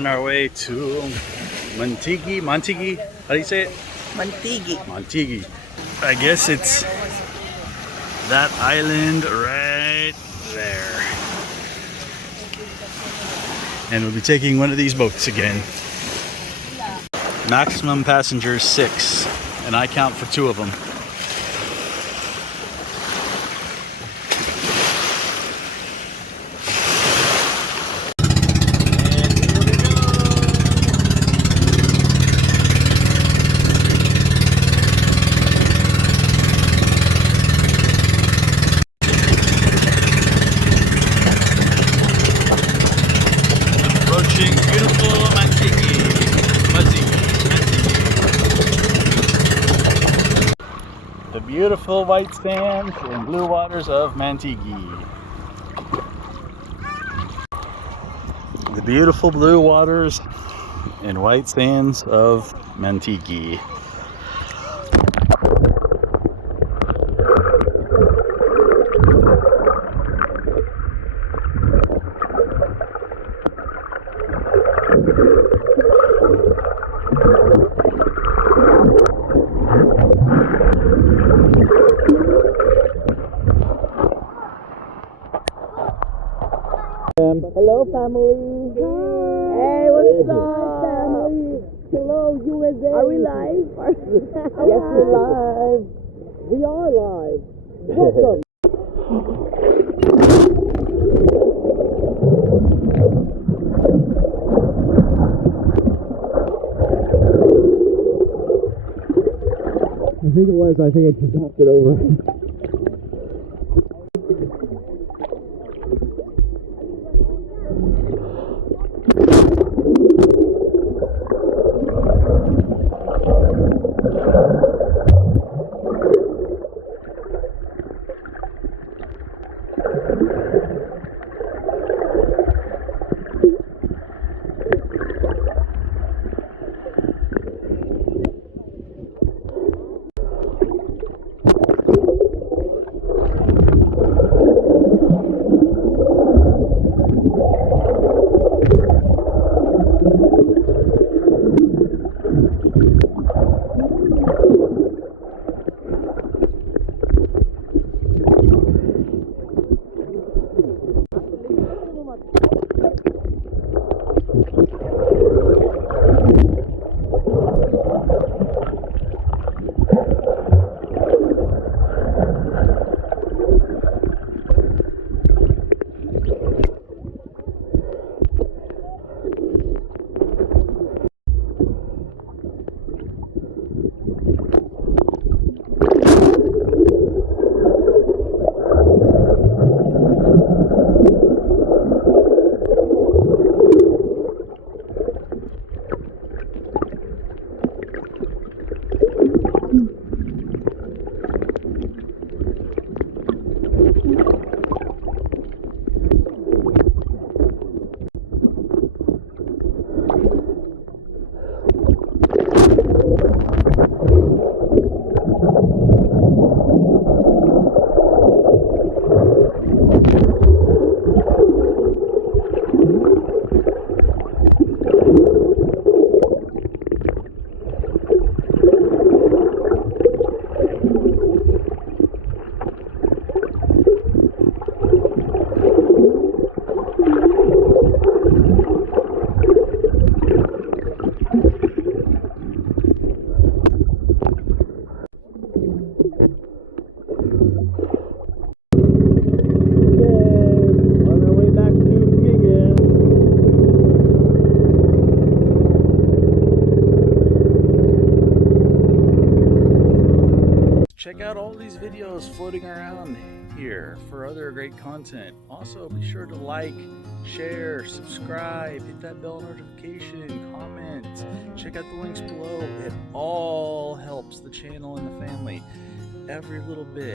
on our way to Mantigue. How do you say it? Mantigue. I guess it's that island right there. And we'll be taking one of these boats again. Maximum passengers 6, and I count for 2 of them. Approaching beautiful Mantigue. The beautiful white sands and blue waters of Mantigue. The beautiful blue waters and white sands of Mantigue. Hello, family. Hey, what's up, family? Hello, USA. Are we live? Yes, we're live. We are live. Welcome. I think I just knocked it over. Check out all these videos floating around here for other great content. Also, be sure to like, share, subscribe, hit that bell notification, comment, check out the links below. It all helps the channel and the family. Every little bit.